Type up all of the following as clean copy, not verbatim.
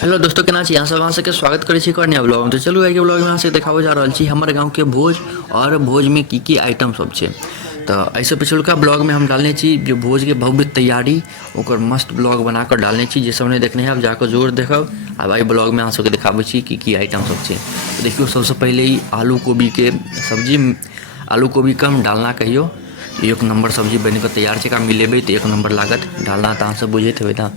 Hello दोस्तों, केना छी अहाँ सब? अहाँ सबके स्वागत करै छी एक और नया ब्लॉग में। तो चलू आइ के ब्लॉग में अहाँ से देखाबे जा रहल छी हमर गांव के भोज और भोज में की आइटम सब छै। तो ऐसे पिछलका ब्लॉग में हम डालने छी जो भोज के भव्य तैयारी ओकर मस्त ब्लॉग बना कर डालने छी। जे सब नहीं देखने हैं आप जाकर जरूर देखब। अब आई ब्लॉग में अहाँ सबके देखाबे छी की आइटम सब छै। तो देखियो सबसे पहले ही आलू कोबी के सब्जी, आलू कोबी कम डालना कहियो एक नंबर सब्जी बन कर तैयार है। मिलेबे तो एक नंबर लागत डालना तो अहाँ सब बुझे थे ना।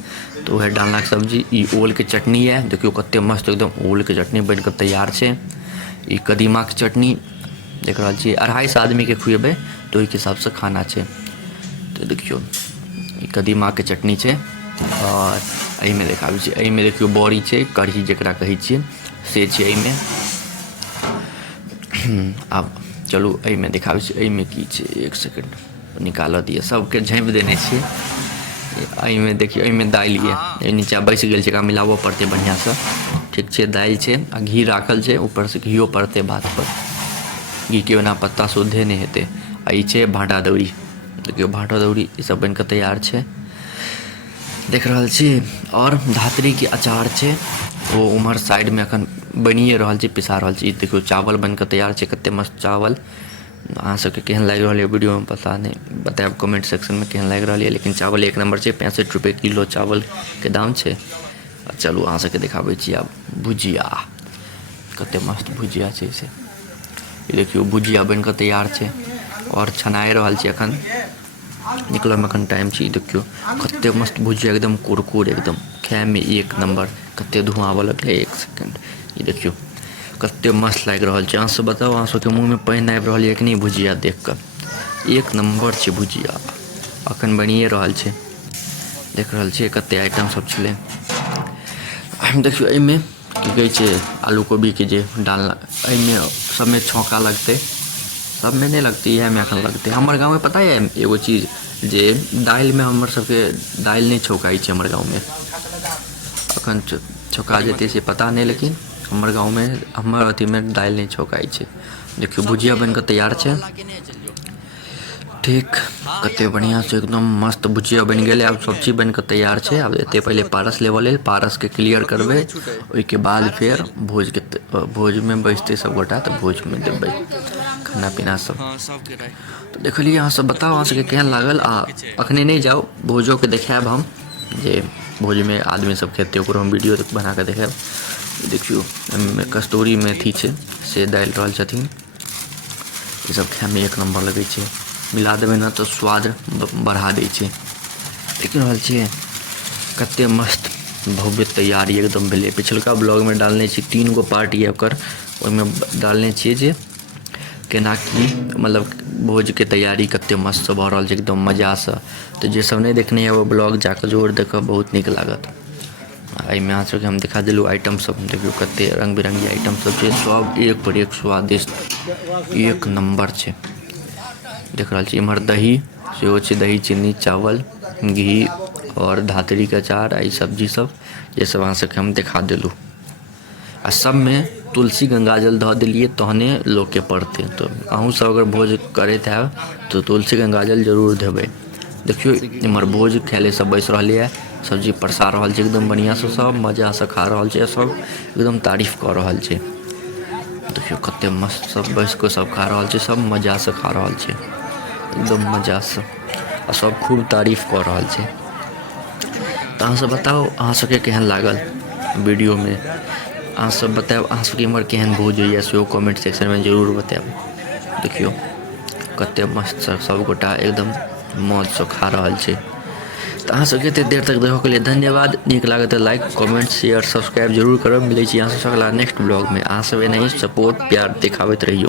तो वह डालना के सब्जी ई ओल के चटनी है। देखियो कते मस्त एकदम ओल के चटनी बन कर तैयार है। ई कदीमा के चटनी देख रहा छी 250 आदमी के खुएबे तो ओहि हिसाब से खाना है। तो देखियो ई कदीमा के चटनी है और एहि में देखाबे छी। एहि में देखियो बड़ी है, कढ़ी जकरा कहै छियै से छै एहि में। अब चलू एहि में देखाबे छी एहि में की छै। एक सेकंड निकाल दिए, सबके झाँपि देने छियै। एहि में देखियो एहि में दालि है, नीचा बैस गेल छै, एकरा मिलाबऽ पड़तै बढ़िया से। ठीक छै, दालि छै आ घी राखल छै, ऊपर से घीओ पड़तै भात पर। घी के बिना पत्ता शुद्धे नहीं हेतै। आ ई छै भाटा दौरी, देखियो भाटा दौरी ई सब बन के तैयार छै देख रहल छी। और धातरी के अचार छै, वो उम्हर साइड में अखन बनिए रहल छै, पिसा रहल छै। देखियो चावल बन के तैयार छै, कते मस्त चावल। अहाँ सबके केहन लागि रहल है वीडियो में पता नहीं, बताएब कमेंट सेक्शन में केहन लागि रहल है। लेकिन चावल एक नंबर छै, 65 रुपये किलो चावल के दाम छै। चलू अहाँ सबके देखाबै छी आब भुजिया, कते मस्त भुजिया छै से। देखियो भुजिया बन के तैयार छै और छनाए रहल छै अखन, निकलऽ में अखन टाइम छै। देखियो कते मस्त भुजिया, एकदम कुरकुर, एकदम खाए में एक नंबर। कते धुआं आबऽ लगलै, एक सेकंड। ये देखियो कते मस्त लागि रहल छै। अहाँ सब बताओ, अहाँ सबके मुँह में पानि आबि रहल है कि नहीं भुजिया देख कर? एक नंबर छै भुजिया, अखन बनिए रहल छै। देख रहल छियै कते आइटम सब छलै। देखियो एहि में की कहै छै आलू कोबी के जे डालना, एहि में सब में छौंका लगतै, सब में नहीं लगतै, इएह में एखन लगतै। हमर गाँव में पता है एगो चीज, जे दालि में हमर सबके दालि नहीं छौंकाई छै हमर गाँव में। अखन छौंका जेतै से पता नहीं, लेकिन हमर गाँव में हमर अथी में दालि नहीं छौंकाई छै। देखियो भुजिया बन के तैयार छै। ठीक, कते बढ़िया से एकदम मस्त भुजिया बन गेलै। अब सब चीज बन के तैयार छै। अब एते पहले पारस लेवल लेल, पारस के क्लियर करबै, ओहि के बाद फिर भोज में बैसते सब गोटा, तो भोज में देबै खाना पीना सब। तो देखलिए अहाँ सब बताओ अहाँ सबके केहन लागल। आ अखने नहीं जाओ, भोजो के देखाएब हम, जे भोज में आदमी सब खेते ओकरो हम वीडियो बना के देखाएब। देखियो कस्तूरी मेथी छै से डालि रहल छथिन। ये सब खाए में एक नंबर लगे छै, मिला देबै ना तो स्वाद बढ़ा दै छै। देख रहल छियै कते मस्त भव्य तैयारी एकदम भेलै। पिछलका ब्लॉग में डालने छी 3 गो पार्ट ये ओकर, ओहिमे डालने छियै जे केना की मतलब भोज के तैयारी कते मस्त भऽ रहल छै, एकदम मजा से। तो जे सब नहीं देखने है वो ब्लॉग जाकर जरूर देखब, बहुत नीक लागत। एहि में अहाँ सबके हम दिखा देलू आइटम सब। देखियो कते रंग बिरंगी आइटम सब छै, सब एक पर एक स्वादिष्ट, एक नंबर छै। देख रहल छी इम्हर दही सेहो छै, दही चीनी चावल घी और धातरी के अचार, आई सब्जी सब, ये सब अहाँ सबके हम दिखा देलू। आ सब में तुलसी गंगाजल धऽ देलिए तहने लोक के पड़तै। तो अहूँ सब अगर भोज करैत हैब तो तुलसी गंगाजल जरूर देबै। देखियो इम्हर भोज खाय ले सब बैस रहलै है, सब्जी परसा रहल छै एकदम बढ़िया से, सब मजा से खा रहल छै, सब एकदम तारीफ कऽ रहल छै। देखियो कते मस्त सब बैस के सब खा रहल छै, सब मजा से खा रहल छै एकदम मजा से, आ सब खूब तारीफ कऽ रहल छै। तो अहाँ सब बताओ अहाँ सबके केहन लागल वीडियो में? अहाँ सब बताएब अहाँ सबके इम्हर केहन भोज होइए सेहो कमेंट सेक्शन में जरूर बताएब। देखियो कते मस्त सब गोटा एकदम मौज से खा रहल छै। तो अहाँ सबके एते देर तक देखो के लिए धन्यवाद। नीक लागत तो लाइक कमेंट शेयर सब्सक्राइब जरूर करब। मिलै छी अहाँ सब अगला नेक्स्ट ब्लॉग में। अहाँ सब एनाही सपोर्ट प्यार दिखाबैत रहियो।